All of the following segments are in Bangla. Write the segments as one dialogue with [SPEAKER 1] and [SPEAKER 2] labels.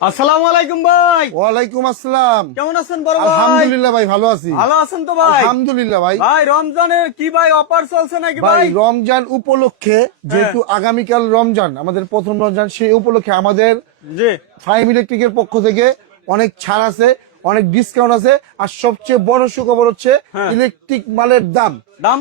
[SPEAKER 1] আসসালামু আলাইকুম ভাই।
[SPEAKER 2] ওয়ালাইকুম আসসালাম।
[SPEAKER 1] কেমন আছেন বড় ভাই?
[SPEAKER 2] আলহামদুলিল্লাহ ভাই ভালো আছি।
[SPEAKER 1] ভালো আছেন তো ভাই?
[SPEAKER 2] আলহামদুলিল্লাহ ভাই।
[SPEAKER 1] ভাই রমজানের কি ভাই অফার চলছে নাকি
[SPEAKER 2] ভাই
[SPEAKER 1] ভাই?
[SPEAKER 2] রমজান উপলক্ষে
[SPEAKER 1] হ্যাঁ।
[SPEAKER 2] যেহেতু আগামীকাল রমজান আমাদের প্রথম রমজান সেই উপলক্ষে আমাদের
[SPEAKER 1] জি।
[SPEAKER 2] ফাইভ ইলেকট্রিকের পক্ষ থেকে অনেক ছাড় আছে অনেক ডিসকাউন্ট আছে আর সবচেয়ে বড় সুখবর হচ্ছে
[SPEAKER 1] হ্যাঁ।
[SPEAKER 2] ইলেকট্রিক মালের দাম
[SPEAKER 1] দাম?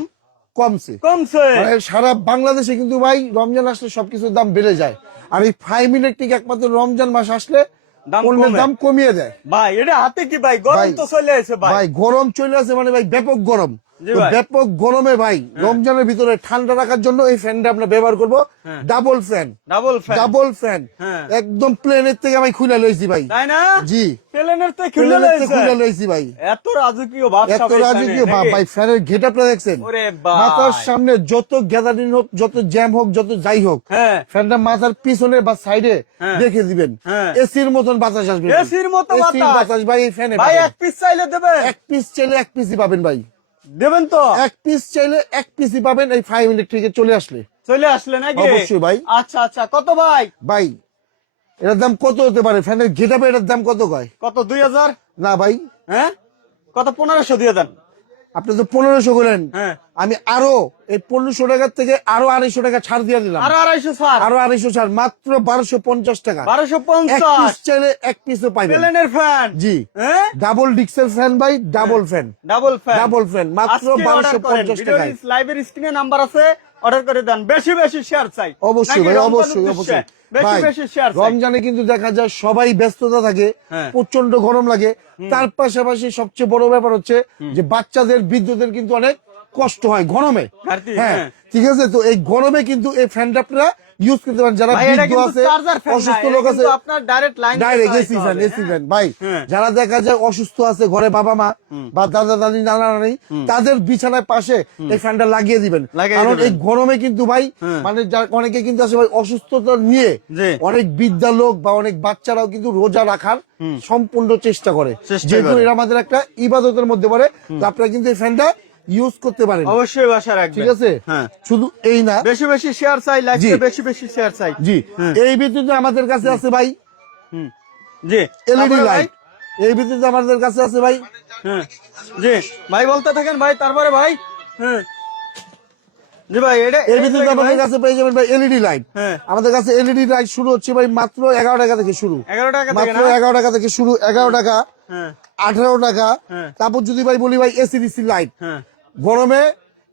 [SPEAKER 2] কমছে।
[SPEAKER 1] কমছে।
[SPEAKER 2] মানে সারা বাংলাদেশে কিন্তু ভাই রমজান আসলে সবকিছুর দাম বেড়ে যায়। আর এই ফাইভ ঠিক একমাত্র রমজান মাস আসলে
[SPEAKER 1] দাম
[SPEAKER 2] কমিয়ে দেয়।
[SPEAKER 1] ভাই এটা হাতে কি ভাই? গরম তো চলে আসে ভাই
[SPEAKER 2] গরম চলে আসে মানে ভাই ব্যাপক গরম। ব্যাপক গরমে ভাই রমজানের ভিতরে ঠান্ডা রাখার জন্য এই ফ্যানটা আমরা ব্যবহার করব।
[SPEAKER 1] হ্যাঁ।
[SPEAKER 2] Double fan.
[SPEAKER 1] Double fan.
[SPEAKER 2] Double fan.
[SPEAKER 1] হ্যাঁ।
[SPEAKER 2] একদম প্লেনের থেকে আমি খুলে লইছি ভাই।
[SPEAKER 1] তাই না?
[SPEAKER 2] জি।
[SPEAKER 1] প্লেনের তো খুলে
[SPEAKER 2] প্লেনের খুলে লইছি? ভাই।
[SPEAKER 1] এত রাজকীয় ভাব
[SPEAKER 2] এত রাজকীয় ভাব ভাই ফ্যানের ঘেটাপটা দেখছেন? মাথার সামনে যত গ্যাদারিং হোক যত জ্যাম হোক যত যাই হোক
[SPEAKER 1] হ্যাঁ।
[SPEAKER 2] ফ্যানটা মাথার পিছনে বা সাইডে
[SPEAKER 1] হ্যাঁ।
[SPEAKER 2] রেখে দিবেন।
[SPEAKER 1] হ্যাঁ।
[SPEAKER 2] এসির মতন বাতাস আসবে ভাই।
[SPEAKER 1] এসির মতো বাতাস।
[SPEAKER 2] বাতাস ভাই এই ফ্যানে
[SPEAKER 1] ভাই এক পিস চাইলে দেবে
[SPEAKER 2] এক পিস চাইলে এক পিসই পাবেন ভাই।
[SPEAKER 1] দেবেন তো?
[SPEAKER 2] এক পিস চাইলে এক পিসই পাবেন এই ফাইভ ইলেকট্রিকে চলে আসলে।
[SPEAKER 1] চলে আসলে নাকি
[SPEAKER 2] অবশ্যই ভাই।
[SPEAKER 1] আচ্ছা আচ্ছা কত ভাই?
[SPEAKER 2] ভাই এটার দাম কত হতে পারে? ফ্যানের গেটাপে এটার দাম কত কয়?
[SPEAKER 1] কত দুই হাজার?
[SPEAKER 2] না ভাই।
[SPEAKER 1] হ্যাঁ? কত পনেরোশো দিয়ে দেন।
[SPEAKER 2] আপনি তো পনেরোশো করেন
[SPEAKER 1] হ্যাঁ।
[SPEAKER 2] আমি আরও এই পনেরোশো টাকার থেকে আরও আড়াইশো টাকা ছাড় দিয়ে দিলাম।
[SPEAKER 1] আরও আড়াইশো স্যার
[SPEAKER 2] আরও আড়াইশো ছাড় মাত্র বারোশো পঞ্চাশ টাকা।
[SPEAKER 1] বারোশো
[SPEAKER 2] এক
[SPEAKER 1] পঞ্চাশ
[SPEAKER 2] পিস চাইলে এক পিসও পাইবেন।
[SPEAKER 1] ফ্যান
[SPEAKER 2] জি।
[SPEAKER 1] হ্যাঁ?
[SPEAKER 2] ডাবল ডিক্সেল ফ্যান ভাই double fan
[SPEAKER 1] double fan
[SPEAKER 2] double fan মাত্র বারোশো পঞ্চাশ টাকায়।
[SPEAKER 1] লাইভের স্ক্রিনে নাম্বার আছে অর্ডার করে দেন। বেশি বেশি শেয়ার চাই।
[SPEAKER 2] অবশ্যই ভাই অবশ্যই অবশ্যই। রমজানে কিন্তু দেখা যায় সবাই ব্যস্ততা থাকে
[SPEAKER 1] হ্যাঁ।
[SPEAKER 2] প্রচণ্ড গরম লাগে। তার পাশাপাশি সবচেয়ে বড় ব্যাপার হচ্ছে যে বাচ্চাদের বিদ্যুতের কিন্তু অনেক কষ্ট হয় গরমে। হ্যাঁ
[SPEAKER 1] হ্যাঁ।
[SPEAKER 2] ঠিক আছে? তো এই গরমে কিন্তু এই ফ্যানটা আপনারা ইউজ করতে পারেন। যারা বৃদ্ধ আছে
[SPEAKER 1] ফ্যান
[SPEAKER 2] অসুস্থ লোক আছে
[SPEAKER 1] আপনার direct line
[SPEAKER 2] direct AC fan AC fan ভাই
[SPEAKER 1] হ্যাঁ।
[SPEAKER 2] যারা দেখা যায় অসুস্থ আছে ঘরে বাবা মা বা দাদা দাদি নানা নানি তাদের বিছানায় পাশে এই ফ্যানটা লাগিয়ে দিবেন। কারণ এই গরমে কিন্তু ভাই
[SPEAKER 1] হ্যাঁ।
[SPEAKER 2] মানে অনেকে কিন্তু আছে ভাই অসুস্থতা নিয়ে অনেক বিদ্যা লোক বা অনেক বাচ্চারাও কিন্তু রোজা রাখার সম্পূর্ণ চেষ্টা করে। যেহেতু। এটা আমাদের একটা ইবাদতের মধ্যে পড়ে তো আপনারা কিন্তু এই ফ্যানটা ইউজ করতে পারেন।
[SPEAKER 1] অবশ্যই বাসা রাখবেন।
[SPEAKER 2] ঠিক আছে?
[SPEAKER 1] হ্যাঁ।
[SPEAKER 2] শুধু এই না।
[SPEAKER 1] বেশি বেশি শেয়ার চাই
[SPEAKER 2] জি।
[SPEAKER 1] বেশি বেশি শেয়ার চাই।
[SPEAKER 2] জি।
[SPEAKER 1] হ্যাঁ।
[SPEAKER 2] এই ব্যতীত আমাদের কাছে আছে ভাই
[SPEAKER 1] হুম। জি।
[SPEAKER 2] এলইডি লাইট এই ব্যতীত আমাদের কাছে আছে ভাই।
[SPEAKER 1] হ্যাঁ। জি। ভাই বলতে থাকেন ভাই তারপরে ভাই? হ্যাঁ। জি ভাই এটা
[SPEAKER 2] এর
[SPEAKER 1] এই
[SPEAKER 2] ভিতরে আমাদের কাছে পেয়ে যাবেন ভাই এলইডি লাইট
[SPEAKER 1] হ্যাঁ।
[SPEAKER 2] আমাদের কাছে এলইডি লাইট শুরু হচ্ছে ভাই মাত্র এগারো টাকা থেকে শুরু।
[SPEAKER 1] 11 টাকা থেকে
[SPEAKER 2] মাত্র? এগারো টাকা থেকে শুরু এগারো টাকা
[SPEAKER 1] হ্যাঁ।
[SPEAKER 2] আঠারো টাকা। তারপর যদি ভাই বলি ভাই এসি ডিসি লাইট
[SPEAKER 1] হ্যাঁ।
[SPEAKER 2] গরমে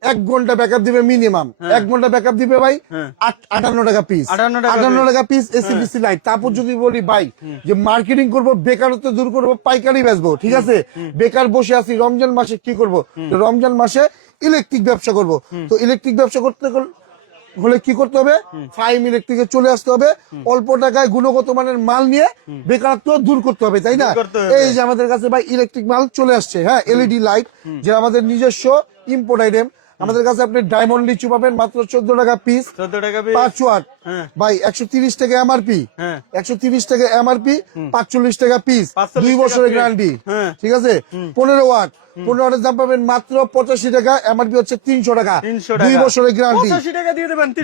[SPEAKER 2] এক ঘণ্টা ব্যাকআপ দিবে মিনিমাম এক ঘণ্টা ব্যাকআপ দিবে ভাই
[SPEAKER 1] হ্যাঁ।
[SPEAKER 2] আটান্ন টাকা পিস
[SPEAKER 1] 58
[SPEAKER 2] আটান্ন টাকা পিস এসি ডিসি লাইট তারপর যদি বলি ভাই যে মার্কেটিং করব বেকারত্ব দূর করব পাইকারি বেচবো ঠিক আছে? বেকার বসে আছি রমজান মাসে কি করব? রমজান মাসে ইলেকট্রিক ব্যবসা করব। তো ইলেকট্রিক ব্যবসা করতে হলে কি করতে হবে? ফাইভ ইলেকট্রিকে চলে আসতে হবে। অল্প টাকায় গুণগত মানের মাল নিয়ে বেকারত্ব দূর করতে হবে তাই না। এই যে আমাদের কাছে ভাই ইলেকট্রিক মাল চলে আসছে হ্যাঁ? এলইডি লাইট যে আমাদের নিজস্ব ইম্পোর্ট আইটেম আমাদের কাছে আপনি ডায়মন্ড লিচু পাবেন মাত্র চোদ্দ টাকা পিস
[SPEAKER 1] চোদ্দ টাকা
[SPEAKER 2] পাঁচ ওয়াট। ভাই একশো তিরিশ টাকা এমআরপি
[SPEAKER 1] হ্যাঁ।
[SPEAKER 2] একশো তিরিশ টাকা এমআরপি পাঁচচল্লিশ টাকা পিস দুই বছরের গ্যারান্টি
[SPEAKER 1] হ্যাঁ।
[SPEAKER 2] ঠিক আছে? পনেরো ওয়াট পনেরো ওয়াটের দাম পাবেন মাত্র পঁচাশি টাকা এমআরপি হচ্ছে তিনশো টাকা। দুই বছরের গ্যারান্টি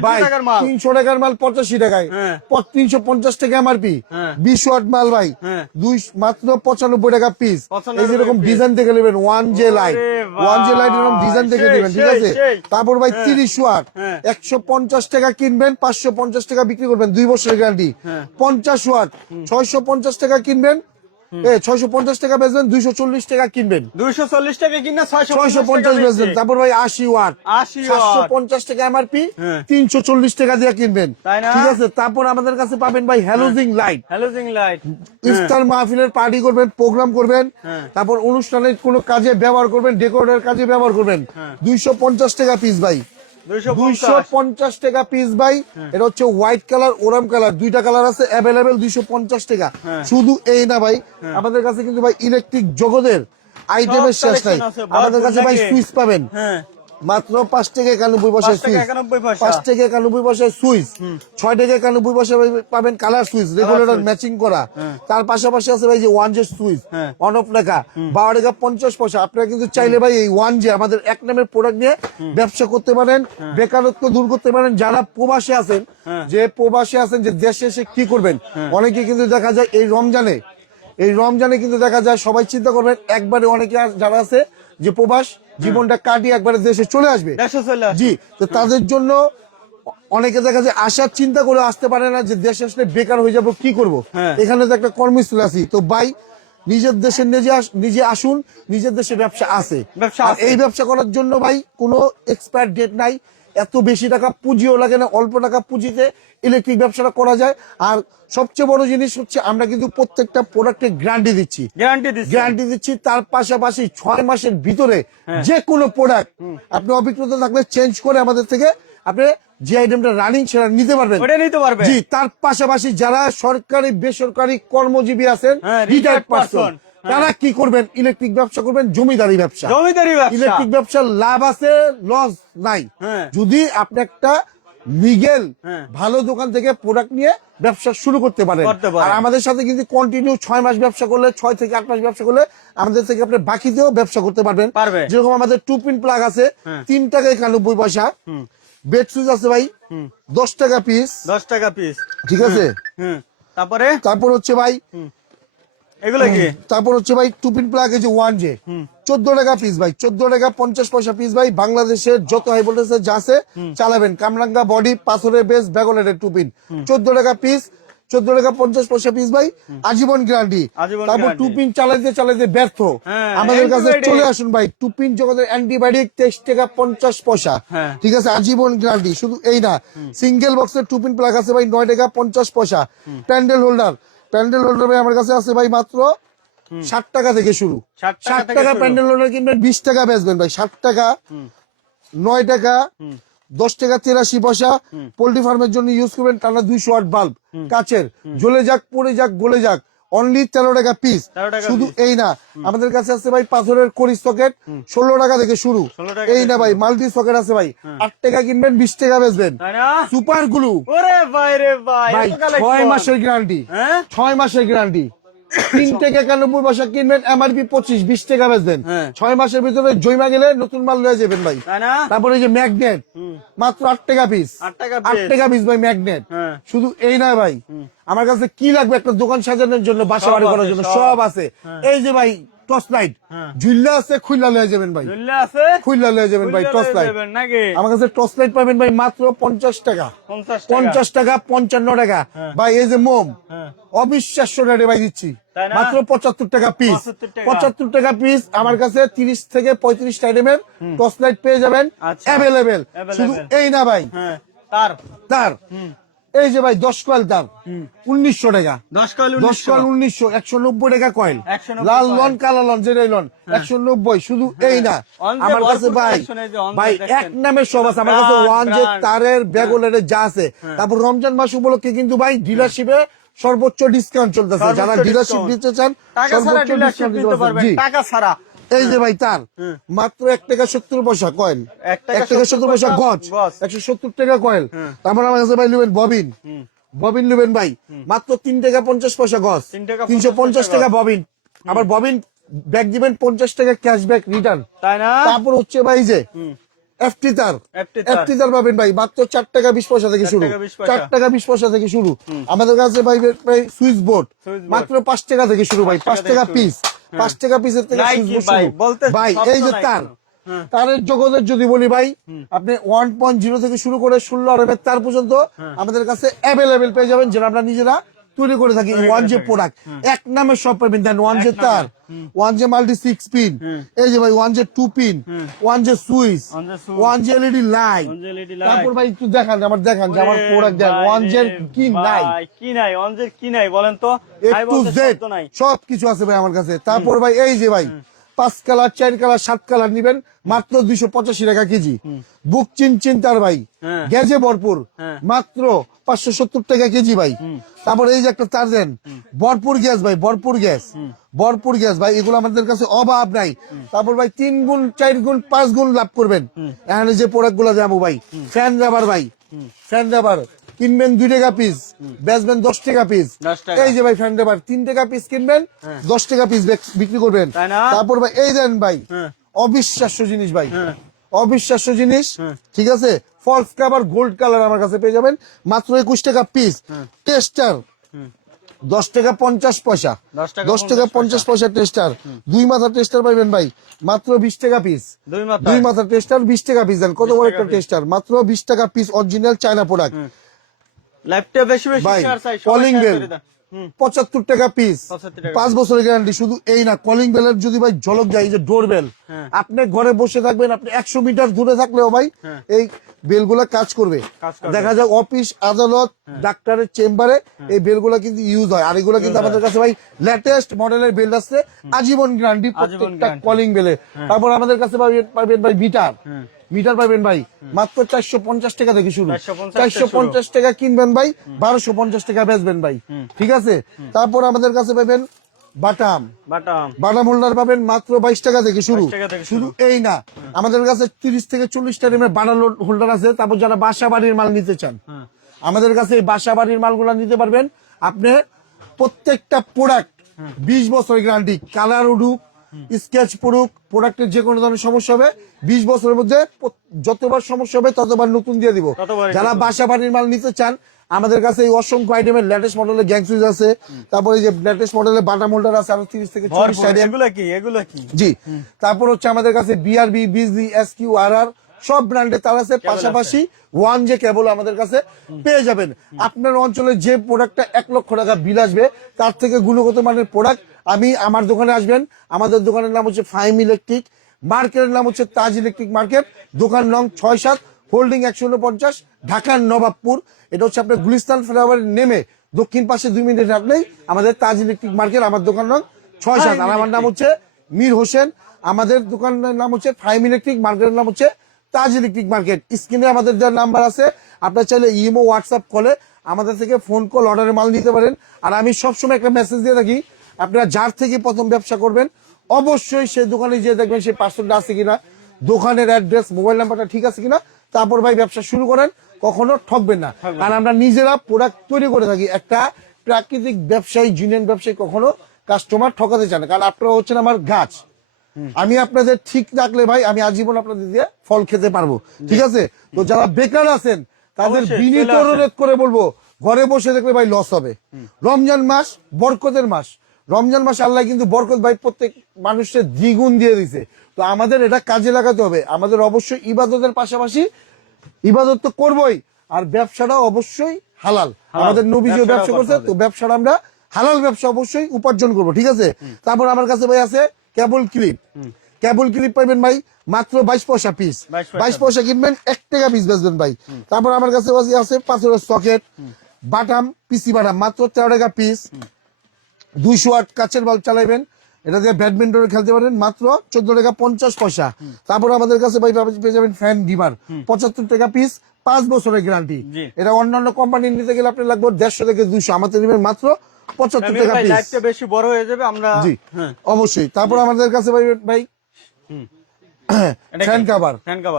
[SPEAKER 2] ভাই
[SPEAKER 1] টাকার মাল।
[SPEAKER 2] তিনশো টাকার মাল পঁচাশি টাকায়।
[SPEAKER 1] হ্যাঁ।
[SPEAKER 2] তিনশো পঞ্চাশ টাকা এমআরপি
[SPEAKER 1] হ্যাঁ।
[SPEAKER 2] বিশ ওয়াট মাল ভাই।
[SPEAKER 1] হ্যাঁ।
[SPEAKER 2] দুই মাত্র পঁচানব্বই টাকা পিস
[SPEAKER 1] 95
[SPEAKER 2] এই যেরকম ডিজাইন দেখে নেবেন one J light one J light এরকম ডিজাইন দেখে নেবেন ঠিক আছে? তারপর ভাই
[SPEAKER 1] হ্যাঁ।
[SPEAKER 2] তিরিশ ওয়াট
[SPEAKER 1] হ্যাঁ।
[SPEAKER 2] একশো পঞ্চাশ টাকা কিনবেন পাঁচশো পঞ্চাশ টাকা বিক্রি করবেন দুই বছরের গ্যারান্টি
[SPEAKER 1] হ্যাঁ।
[SPEAKER 2] পঞ্চাশ ওয়াট। ছয়শো পঞ্চাশ টাকা কিনবেন? ছয়শো পঞ্চাশ টাকা বেচবেন দুইশো চল্লিশ টাকা কিনবেন।
[SPEAKER 1] দুইশো চল্লিশ টাকা কিনা ছয়শো
[SPEAKER 2] পঞ্চাশ বেচবেন তারপর ভাই আশি ওয়াট।
[SPEAKER 1] 80
[SPEAKER 2] সাতশো পঞ্চাশ টাকা এমআরপি
[SPEAKER 1] হ্যাঁ।
[SPEAKER 2] তিনশো চল্লিশ টাকা দিয়ে কিনবেন। ঠিক আছে তারপর আমাদের কাছে পাবেন ভাই হ্যালোজিং লাইট।
[SPEAKER 1] Halogen light.
[SPEAKER 2] ইফতার মাহফিলের পার্টি করবেন প্রোগ্রাম করবেন।
[SPEAKER 1] হ্যাঁ।
[SPEAKER 2] তারপর অনুষ্ঠানের কোনো কাজে ব্যবহার করবেন ডেকোরেটের কাজে ব্যবহার করবেন।
[SPEAKER 1] হ্যাঁ।
[SPEAKER 2] দুইশো পঞ্চাশ টাকা পিস ভাই।
[SPEAKER 1] দুইশো
[SPEAKER 2] পঞ্চাশ। টাকা পিস ভাই
[SPEAKER 1] হ্যাঁ।
[SPEAKER 2] এটা হচ্ছে হোয়াইট কালার ওরাম কালার দুইটা কালার আছে অ্যাভেলেবেল দুইশো পঞ্চাশ টাকা।
[SPEAKER 1] হ্যাঁ।
[SPEAKER 2] শুধু এই না ভাই আমাদের কাছে কিন্তু ভাই ইলেকট্রিক জগতের আইটেমের শেষ নাই। আমাদের কাছে ভাই সুইচ পাবেন।
[SPEAKER 1] হ্যাঁ।
[SPEAKER 2] মাত্র পাঁচ টাকা একানব্বই পয়সা
[SPEAKER 1] পাঁচ টাকা
[SPEAKER 2] সুইচ পাঁচ টাকা একানব্বই পয়সা সুইচ ছয় টাকা একানব্বই পয়সা পাবেন কালার সুইচ রেগুলেটর ম্যাচিং করা। তার পাশাপাশি আছে ভাই যে ওয়ান জে সুইচ
[SPEAKER 1] হ্যাঁ।
[SPEAKER 2] অন অফ টাকা বারো টাকা পঞ্চাশ পয়সা। আপনারা কিন্তু চাইলে ভাই এই ওয়ান জে আমাদের এক নামের প্রোডাক্ট নিয়ে ব্যবসা করতে পারেন বেকারত্ব দূর করতে পারেন। যারা প্রবাসে আছেন
[SPEAKER 1] হ্যাঁ।
[SPEAKER 2] যে প্রবাসে আছেন যে দেশে এসে কি করবেন? অনেকে কিন্তু দেখা যায় এই রমজানে এই রমজানে কিন্তু দেখা যায় সবাই চিন্তা করবেন একবারে অনেকে যারা আছে যে প্রবাস জীবনটা কাটিয়ে একবারে দেশে চলে আসবে। জি তো তাদের জন্য অনেকে দেখা যায় আসার চিন্তা করে আসতে পারে না যে দেশে আসলে বেকার হয়ে যাব কি করব
[SPEAKER 1] হ্যাঁ।
[SPEAKER 2] এখানে তো একটা কর্মস্থল আছি তো ভাই নিজের দেশে নিজে নিজে আসুন নিজের দেশে ব্যবসা আছে। এই ব্যবসা করার জন্য ভাই কোনো এক্সপায়ার ডেট নাই এত বেশি টাকা পুঁজিও লাগে না অল্প টাকা পুঁজিতে ইলেকট্রিক ব্যবসাটা করা যায়। আর সবচেয়ে বড় জিনিস হচ্ছে আমরা কিন্তু প্রত্যেকটা প্রোডাক্টে গ্যারান্টি দিচ্ছি।
[SPEAKER 1] গ্যারান্টি দিচ্ছি।
[SPEAKER 2] গ্যারান্টি দিচ্ছি তার পাশাপাশি ছয় মাসের ভিতরে
[SPEAKER 1] হ্যাঁ।
[SPEAKER 2] যে কোনো প্রোডাক্ট আপনি অভিজ্ঞতা থাকলে চেঞ্জ করে আমাদের থেকে আপনি যে আইটেমটা রানিং সেটা নিতে পারবেন।
[SPEAKER 1] ওটা নিতে পারবে।
[SPEAKER 2] জি তার পাশাপাশি যারা সরকারি বেসরকারি কর্মজীবী আছেন
[SPEAKER 1] হ্যাঁ,
[SPEAKER 2] রিটায়ার্ড
[SPEAKER 1] person,
[SPEAKER 2] পারসন
[SPEAKER 1] হ্যাঁ।
[SPEAKER 2] তারা কি করবেন? ইলেকট্রিক ব্যবসা করবেন জমিদারি ব্যবসা।
[SPEAKER 1] জমিদারি ব্যবসা।
[SPEAKER 2] ইলেকট্রিক ব্যবসার লাভ আছে লস নাই।
[SPEAKER 1] হ্যাঁ।
[SPEAKER 2] যদি আপনি একটা লিগেল
[SPEAKER 1] হ্যাঁ।
[SPEAKER 2] ভালো দোকান থেকে প্রোডাক্ট নিয়ে ব্যবসা শুরু করতে পারেন। আর আমাদের সাথে কিন্তু কন্টিনিউ ছয় মাস ব্যবসা করলে ছয় থেকে আট মাস ব্যবসা করলে আমাদের থেকে আপনি বাকিতেও ব্যবসা করতে পারবেন। যেরকম আমাদের টু পিন প্লাগ আছে
[SPEAKER 1] হ্যাঁ।
[SPEAKER 2] তিন টাকা একানব্বই পয়সা। বেড সুইচ আছে ভাই দশ টাকা পিস
[SPEAKER 1] দশ টাকা পিস
[SPEAKER 2] ঠিক আছে?
[SPEAKER 1] তারপরে?
[SPEAKER 2] তারপর হচ্ছে ভাই
[SPEAKER 1] এগুলো কি?
[SPEAKER 2] তারপর হচ্ছে ভাই টুপিন প্লাগ এই যে ওয়ান জে চোদ্দ টাকা পিস ভাই চোদ্দ টাকা পঞ্চাশ পয়সা পিস ভাই বাংলাদেশের যত হাই ভোল্টেজের যা আছে চালাবেন। কামরাঙ্গা বডি পাথরের বেস ব্যাগলের টুপিন চোদ্দ টাকা পিস চোদ্দ টাকা পঞ্চাশ পয়সা পিস ভাই আজীবন গ্যারান্টি তারপর টুপিন চালাইতে চালাইতে ব্যর্থ।
[SPEAKER 1] হ্যাঁ,
[SPEAKER 2] আমাদের কাছে চলে আসুন ভাই টুপিন জগতের অ্যান্টিবায়োটিক তেইশ টাকা পঞ্চাশ পয়সা।
[SPEAKER 1] হ্যাঁ।
[SPEAKER 2] ঠিক আছে আজীবন গ্যারান্টি শুধু এই না সিঙ্গেল বক্সের টুপিন প্লাগ আছে ভাই নয় টাকা পঞ্চাশ পয়সা। প্যান্ডেল হোল্ডার প্যান্ডেল হোল্ডার ভাই আমার কাছে আছে ভাই মাত্র ষাট টাকা থেকে শুরু। ষাট টাকা। প্যান্ডেল হোল্ডার কিনবেন বিশ টাকা বেচবেন ভাই ষাট টাকা নয় টাকা দশ টাকা তিরাশি পয়সা। পোল্ট্রি ফার্মের জন্য ইউজ করবেন টানা দুইশো আট বাল্ব কাচের। জ্বলে যাক পড়ে যাক গলে যাক। অনলি তেরো টাকা পিস শুধু এই না আমাদের কাছে আছে ভাই পাথরের করি সকেট ষোলো টাকা থেকে শুরু। এই না ভাই মাল্টি সকেট আছে ভাই। আট টাকা কিনবেন বিশ টাকা বেচবেন। সুপার গ্লু
[SPEAKER 1] ভাই।
[SPEAKER 2] ছয় মাসের গ্যারান্টি ছয় মাসের গ্যারান্টি তিন থেকে একানব্বই পয়সা কিনবেন এমআরপি পঁচিশ বিশ টাকা বেচবেন।
[SPEAKER 1] দেন
[SPEAKER 2] ছয় মাসের ভিতরে জৈমা গেলে নতুন মাল লয়ে যাবেন ভাই। তারপরে এই যে ম্যাগনেট মাত্র আট টাকা পিস
[SPEAKER 1] আট টাকা
[SPEAKER 2] পিস ভাই ম্যাগনেট
[SPEAKER 1] হ্যাঁ।
[SPEAKER 2] শুধু এই নয় ভাই আমার কাছে কি লাগবে একটা দোকান সাজানোর জন্য বাসা বাড়ি করার জন্য
[SPEAKER 1] সব।
[SPEAKER 2] সব। আছে। এই যে ভাই টর্চ লাইট
[SPEAKER 1] হ্যাঁ।
[SPEAKER 2] ঝুল্লা আছে খুললা লয়ে যাবেন ভাই।
[SPEAKER 1] আছে?
[SPEAKER 2] খুললা লয়ে যাবেন ভাই টর্চ লাইট আমার কাছে টর্চ লাইট পাবেন ভাই মাত্র পঞ্চাশ টাকা।
[SPEAKER 1] পঞ্চাশ
[SPEAKER 2] টাকা। পঞ্চান্ন টাকা। ভাই এই যে মোম
[SPEAKER 1] হ্যাঁ।
[SPEAKER 2] অবিশ্বাস্য রেটে ভাই দিচ্ছি। মাত্র পঁচাত্তর টাকা পিস পঁচাত্তর টাকা। পিস আমার কাছে তিরিশ থেকে পঁয়ত্রিশ আইটেমের টর্চ লাইট পেয়ে যাবেন।
[SPEAKER 1] আচ্ছা।
[SPEAKER 2] অ্যাভেলেবেল শুধু এই না ভাই।
[SPEAKER 1] হ্যাঁ। তার।
[SPEAKER 2] তার। এই যে ভাই দশ কয়েল দাম। উনিশশো টাকা।
[SPEAKER 1] দশ কয়েল উনিশশো।
[SPEAKER 2] একশো নব্বই টাকা কয়েল।
[SPEAKER 1] 190
[SPEAKER 2] লাল। লন কালো লন যেটাই লন একশো নব্বই শুধু এই না। আমার কাছে ভাই ভাই এক নামের সব আছে। আমার কাছে ওয়ান যে তারের ব্যাগলের যা আছে। তারপর রমজান মাস উপলক্ষে কিন্তু ভাই ডিলারশিপে সর্বোচ্চ ডিসকাউন্ট চলতেছে। যারা ডিলারশিপ। দিতে চান সর্বোচ্চ ডিসকাউন্ট
[SPEAKER 1] দিতে পারবেন। টাকা ছাড়া।
[SPEAKER 2] এই যে ভাই তার মাত্র এক টাকা সত্তর পয়সা কয়েন।
[SPEAKER 1] এক টাকা
[SPEAKER 2] এক টাকা
[SPEAKER 1] 70
[SPEAKER 2] সত্তর পয়সা গজ। একশো সত্তর টাকা কয়েল তারপর আমার কাছে ভাই নেবেন ববিন। ববিন নেবেন ভাই মাত্র তিন টাকা পঞ্চাশ পয়সা গজ।
[SPEAKER 1] টাকা
[SPEAKER 2] তিনশো
[SPEAKER 1] 50
[SPEAKER 2] পঞ্চাশ
[SPEAKER 1] টাকা
[SPEAKER 2] ববিন। আবার ববিন ব্যাগ দিবেন পঞ্চাশ টাকা ক্যাশব্যাক রিটার্ন।
[SPEAKER 1] তাই না?
[SPEAKER 2] তারপর হচ্ছে ভাই যে পাবেন ভাই মাত্র চার টাকা বিশ পয়সা থেকে শুরু।
[SPEAKER 1] টাকা 20 পয়সা।
[SPEAKER 2] চার টাকা বিশ পয়সা থেকে শুরু। আমাদের কাছে ভাই সুইচ বোর্ড মাত্র পাঁচ টাকা থেকে শুরু ভাই পাঁচ
[SPEAKER 1] টাকা
[SPEAKER 2] পিস। পাঁচ টাকা পিসের থেকে
[SPEAKER 1] ভাই?
[SPEAKER 2] এই যে তার
[SPEAKER 1] হ্যাঁ।
[SPEAKER 2] তারের জগতের যদি বলি ভাই আপনি ওয়ান পয়েন্ট জিরো থেকে শুরু করে ষোলো আরবের তার পর্যন্ত
[SPEAKER 1] হ্যাঁ।
[SPEAKER 2] আমাদের কাছে অ্যাভেলেবেল পেয়ে যাবেন যেটা আমরা নিজেরা তৈরি করে থাকি ওয়ান জে প্রোডাক্ট এক নামে সব পাবেন দেন ওয়ান জে তার। One J multi six pin এই যে ভাই one J two pin one J switch. One J LED light. তারপর ভাই একটু দেখান আমার দেখান যে আমার প্রোডাক্ট ওয়ান জে কি নাই?
[SPEAKER 1] কি নাই? অনজের কি নাই বলেন তো?
[SPEAKER 2] এ টু জেড সব কিছু আছে ভাই আমার কাছে। তারপর ভাই এই যে ভাই পাঁচ কালার চার কালার সাত কালার নিবেন মাত্র দুইশো পঁচাশি টাকা কেজি। বুক চিন চিন্তার ভাই।
[SPEAKER 1] হ্যাঁ।
[SPEAKER 2] গেজে ভরপুর।
[SPEAKER 1] হ্যাঁ।
[SPEAKER 2] মাত্র পাঁচশো সত্তর টাকা কেজি ভাই। তারপর এই যে একটা চার্জেন। ভরপুর গ্যাস ভাই ভরপুর গ্যাস। ভরপুর গ্যাস ভাই এগুলো আমাদের কাছে অভাব নাই। তারপর ভাই তিন গুণ চার গুণ পাঁচ গুণ লাভ করবেন। এখানে যে প্রোডাক্টগুলো যাব ভাই ফ্যান রাবার ভাই। ফ্যান রাবার কিনবেন দুই টাকা পিস বেচবেন দশ টাকা পিস এই যে ভাই ফ্যান রাবার তিন টাকা পিস কিনবেন দশ টাকা পিস বিক্রি করবেন। তারপর ভাই এই দেন ভাই
[SPEAKER 1] হ্যাঁ।
[SPEAKER 2] অবিশ্বাস্য জিনিস ভাই।
[SPEAKER 1] হ্যাঁ।
[SPEAKER 2] অবিশ্বাস্য জিনিস।
[SPEAKER 1] হ্যাঁ।
[SPEAKER 2] ঠিক আছে? ফলস কাভার গোল্ড কালার আমার কাছে পেয়ে যাবেন। মাত্র একুশ টাকা পিস
[SPEAKER 1] হ্যাঁ।
[SPEAKER 2] টেস্টার দশ টাকা পঞ্চাশ পয়সা। দশ টাকা পঞ্চাশ পয়সা। টেস্টার দুই মাথা টেস্টার পাইবেন ভাই। মাত্র বিশ টাকা পিস
[SPEAKER 1] দুই মাথা
[SPEAKER 2] টেস্টার বিশ টাকা পিস দেন। কত বড় একটা টেস্টার মাত্র বিশ টাকা পিস অরিজিনাল চায়না প্রোডাক্ট
[SPEAKER 1] লাইফটা বেশি বেশি
[SPEAKER 2] ভাই,
[SPEAKER 1] শেয়ার
[SPEAKER 2] পঁচাত্তর টাকা পিস পাঁচ বছরের গ্যারান্টি শুধু এই না কলিং বেলের যদি ভাই ঝলক যায় যে ডোর বেল
[SPEAKER 1] হ্যাঁ।
[SPEAKER 2] আপনি ঘরে বসে থাকবেন আপনি একশো মিটার দূরে থাকলেও ভাই
[SPEAKER 1] হ্যাঁ।
[SPEAKER 2] এই বেলগুলা কাজ করবে। দেখা যায় অফিস আদালত ডাক্তারের চেম্বারে এই বেলগুলা কিন্তু ইউজ হয়। আর এগুলো কিন্তু আমাদের কাছে ভাই লেটেস্ট মডেলের বেল আছে আজীবন গ্যারান্টি প্রত্যেকটা কলিং বেলে তারপর আমাদের কাছে পাবেন- পাবেন ভাই মিটার
[SPEAKER 1] হ্যাঁ।
[SPEAKER 2] মিটার পাবেন ভাই? মাত্র চারশো পঞ্চাশ টাকা থেকে শুরু। চারশো পঞ্চাশ টাকা কিনবেন ভাই বারোশো পঞ্চাশ টাকা বেচবেন ভাই। ঠিক আছে? তারপর আমাদের কাছে পাবেন বাটাম।
[SPEAKER 1] বাটাম।
[SPEAKER 2] হোল্ডার পাবেন মাত্র বাইশ টাকা থেকে শুরু।
[SPEAKER 1] 22
[SPEAKER 2] শুধু এই না আমাদের কাছে তিরিশ থেকে চল্লিশটা রেমের বাটাম হোল্ডার আছে। তারপর যারা বাসা বাড়ির মাল নিতে চান আমাদের কাছে এই বাসা বাড়ির মালগুলো নিতে পারবেন। আপনি প্রত্যেকটা প্রোডাক্ট বিশ বছর গ্যারান্টি কালার উডুক স্কেচ পড়ুক প্রোডাক্টের যে কোনো ধরনের সমস্যা হবে বিশ বছরের মধ্যে যতবার সমস্যা হবে ততবার নতুন দিয়ে দিব। যারা বাসা বাড়ির মাল নিতে চান আমাদের কাছে এই অসংখ্য আইটেমের লেটেস্ট মডেলের গ্যাং সুইচ আছে। তারপরে এই যে লেটেস্ট মডেলের বাটাম হোল্ডার আছে আরও তিরিশ থেকে চল্লিশ
[SPEAKER 1] ভরপুর। কি? এগুলা কি?
[SPEAKER 2] জি। তারপর হচ্ছে আমাদের কাছে BRB BG S Q R আর সব ব্র্যান্ডে তার আছে। পাশাপাশি ওয়ান যে কেবল আমাদের কাছে পেয়ে যাবেন। আপনার অঞ্চলে যে প্রোডাক্টটা এক লক্ষ টাকা বিল আসবে তার থেকে গুণগত মানের প্রোডাক্ট আমি, আমার দোকানে আসবেন, আমাদের দোকানের নাম হচ্ছে ফাইম ইলেকট্রিক মার্কেটের নাম হচ্ছে তাজ ইলেকট্রিক মার্কেট দোকান নং ছয় সাত হোল্ডিং একশো উনপঞ্চাশ, ঢাকার নবাবপুর। এটা হচ্ছে আপনার গুলিস্তান ফ্লাইওভার নেমে, দক্ষিণ পাশে দুই মিনিট হাঁটলেই আমাদের তাজ ইলেকট্রিক মার্কেট আমার দোকান নং ছয় সাত। আর আমার নাম হচ্ছে মীর হোসেন, আমাদের দোকানের নাম হচ্ছে ফাইম ইলেকট্রিক মার্কেটের নাম হচ্ছে তাজ ইলেকট্রিক মার্কেট স্ক্রিনে আমাদের যার নাম্বার আছে, আপনার চাইলে ইমো, হোয়াটসঅ্যাপ কলে আমাদের থেকে ফোন কল অর্ডারের মাল নিতে পারেন। আর আমি সবসময় একটা মেসেজ দিয়ে থাকি আপনারা যার থেকে প্রথম ব্যবসা করবেন অবশ্যই সেই দোকানে যে দেখবেন সেই পার্সেলটা আছে কিনা দোকানের অ্যাড্রেস মোবাইল নাম্বারটা ঠিক আছে কিনা তারপর ভাই ব্যবসা শুরু করেন কখনো ঠকবেন না। আর আমরা নিজেরা প্রোডাক্ট তৈরি করে থাকি একটা প্রাকৃতিক ব্যবসায়ী জিনিয়ান ব্যবসায়ী কখনো কাস্টমার ঠকাতে চান কারণ আপনারা হচ্ছেন আমার গাছ। আমি আপনাদের ঠিক রাখলে ভাই আমি আজীবন আপনাদের দিয়ে ফল খেতে পারব। ঠিক আছে? তো যারা বেকার আছেন তাদের বিনীত অনুরোধ করে বলব ঘরে বসে দেখলে ভাই লস হবে। রমজান মাস বরকতের মাস। রমজান মাস আল্লাহ কিন্তু বরকত ভাই প্রত্যেক মানুষের দ্বিগুণ দিয়ে দিছে। তো আমাদের এটা কাজে লাগাতে হবে। আমাদের অবশ্যই ইবাদতের পাশাপাশি ইবাদত তো করবোই আর ব্যবসাটা অবশ্যই হালাল। আমাদের নবীজিও
[SPEAKER 1] ব্যবসাটাও
[SPEAKER 2] ব্যবসা করছে তো ব্যবসাটা আমরা হালাল ব্যবসা অবশ্যই উপার্জন করব ঠিক আছে? তারপর আমার কাছে ভাই আছে কেবল ক্লিপ কেবল ক্লিপ পাইবেন ভাই মাত্র বাইশ পয়সা পিস বাইশ পয়সা। কিনবেন এক টাকা পিস বেচবেন ভাই। তারপর আমার কাছে আছে পাথরের সকেট বাটাম পিসি বাটাম মাত্র তেরো টাকা পিস দুইশো আট কাচের বাল্ব চালাইবেন। এটা দিয়ে ব্যাডমিন্টন খেলতে পারেন। মাত্র চোদ্দ টাকা পঞ্চাশ পয়সা। তারপর আমাদের কাছে ভাই পেয়ে যাবেন ফ্যান ডিমার পঁচাত্তর টাকা পিস পাঁচ বছরের গ্যারান্টি এটা অন্যান্য কোম্পানি নিতে গেলে আপনি লাগবে দেড়শো থেকে দুইশো। আমাদের নেবেন মাত্র পঁচাত্তর টাকা
[SPEAKER 1] ভাই
[SPEAKER 2] পিস
[SPEAKER 1] বেশি বড় হয়ে যাবে আমরা
[SPEAKER 2] জি
[SPEAKER 1] হ্যাঁ।
[SPEAKER 2] অবশ্যই। তারপর আমাদের কাছে ভাই ভাই ফ্যান কাভার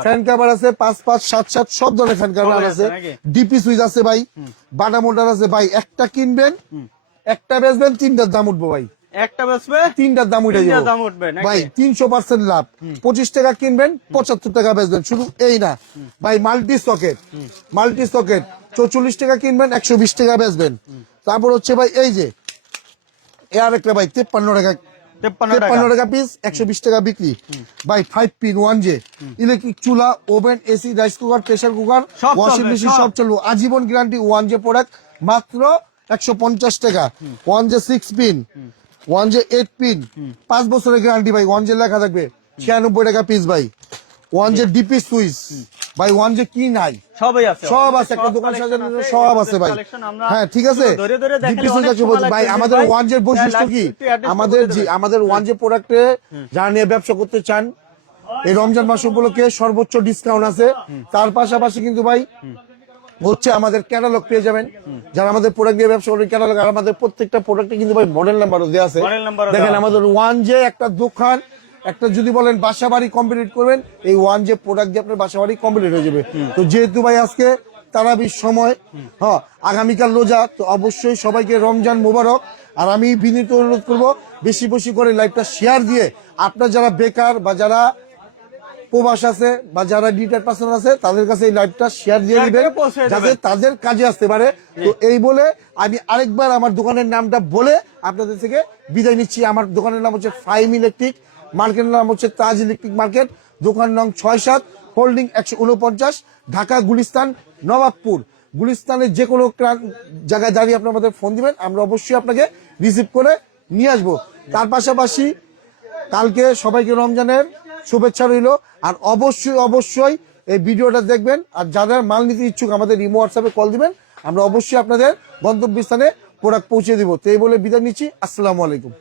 [SPEAKER 1] ফ্যান।
[SPEAKER 2] কাভার আছে পাঁচ পাঁচ সাত সাত সব ধরনের ফ্যান কাভার
[SPEAKER 1] আছে।
[SPEAKER 2] ডিপি সুইচ আছে ভাই। বাটা মোল্ডার আছে ভাই। একটা কিনবেন একটা বেচবেন তিনটার দাম উঠবো ভাই।
[SPEAKER 1] একটা বেচবে
[SPEAKER 2] তিনটার দাম উঠে যাব।
[SPEAKER 1] দাম উঠবে
[SPEAKER 2] ভাই তিনশো পার্সেন্ট লাভ। পঁচিশ টাকা কিনবেন পঁচাত্তর টাকা বেচবেন। শুধু এই না ভাই মাল্টি সকেট মাল্টি সকেট চৌচল্লিশ টাকা কিনবেন একশো বিশ টাকা বেচবেন। তারপর হচ্ছে ভাই এই যে এ আরেকটা ভাই তেপ্পান্ন টাকা
[SPEAKER 1] তেপ্পান্ন টাকা।
[SPEAKER 2] পিস একশো বিশ টাকা বিক্রি। By five pin one J electric চুলা oven AC rice cooker pressure cooker washing machine
[SPEAKER 1] সব।
[SPEAKER 2] সব চলবে। আজীবন গ্যারান্টি ওয়ান জে প্রোডাক্ট মাত্র একশো পঞ্চাশ টাকা। One J six pin one J eight pin পাঁচ বছরের গ্যারান্টি ভাই ওয়ান জে লেখা থাকবে ছিয়ানব্বই টাকা পিস ভাই। ওয়ান জে ডিপি সুইচ ভাই ওয়ান জে কি নাই?
[SPEAKER 1] সবই আছে।
[SPEAKER 2] সব আছে একটা দোকান সাজানোর সব আছে ভাই। হ্যাঁ ঠিক আছে?
[SPEAKER 1] ধরে দেখালে
[SPEAKER 2] আছে ভাই আমাদের ওয়ান জের বৈশিষ্ট্য কি? আমাদের আমাদের ওয়ান জে প্রোডাক্টে যারা নিয়ে ব্যবসা করতে চান এই রমজান মাস উপলক্ষে সর্বোচ্চ ডিসকাউন্ট আছে। তার পাশাপাশি কিন্তু ভাই হচ্ছে আমাদের ক্যাটালগ পেয়ে যাবেন। যারা আমাদের প্রোডাক্ট দিয়ে ব্যবসা করবেন ক্যাটালগ আর আমাদের প্রত্যেকটা প্রোডাক্টে কিন্তু ভাই মডেল নাম্বারও দেওয়া আছে। দেখেন আমাদের ওয়ান যে একটা দোকান একটা যদি বলেন বাসা বাড়ি কমপ্লিট করবেন এই ওয়ান যে প্রোডাক্ট দিয়ে আপনার বাসা বাড়ি কমপ্লিট হয়ে যাবে। তো যেহেতু ভাই আজকে তারাবির সময় হ্যাঁ আগামীকাল রোজা তো অবশ্যই সবাইকে রমজান মোবারক। আর আমি বিনীত অনুরোধ করব বেশি বেশি করে লাইভটা শেয়ার দিয়ে আপনার যারা বেকার বা যারা প্রবাস আছে বা যারা ডিটার পার্সন আছে তাদের কাছে এই লাইভটা শেয়ার দিয়ে দিবেন যাতে তাদের কাজে আসতে পারে। তো এই বলে আমি আরেকবার আমার দোকানের নামটা বলে আপনাদের থেকে বিদায় নিচ্ছি। আমার দোকানের নাম হচ্ছে ফাইম ইলেকট্রিক মার্কেটের নাম হচ্ছে তাজ ইলেকট্রিক মার্কেট দোকান নং ছয় সাত হোল্ডিং একশো উনপঞ্চাশ ঢাকা গুলিস্তান নবাবপুর। গুলিস্তানের যে কোনো জায়গায় দাঁড়িয়ে আপনি আমাদের ফোন দিবেন আমরা অবশ্যই আপনাকে রিসিভ করে নিয়ে আসব। তার পাশাপাশি কালকে সবাইকে রমজানের শুভেচ্ছা রইল। আর অবশ্যই অবশ্যই এই ভিডিওটা দেখবেন। আর যাদের মাল নিতে ইচ্ছুক, আমাদের ইমো হোয়াটসঅ্যাপে কল দিবেন। আমরা অবশ্যই আপনাদের গন্তব্যস্থানে প্রোডাক্ট পৌঁছে দিব। তো এই বলে বিদায় নিচ্ছি। আসসালামু আলাইকুম।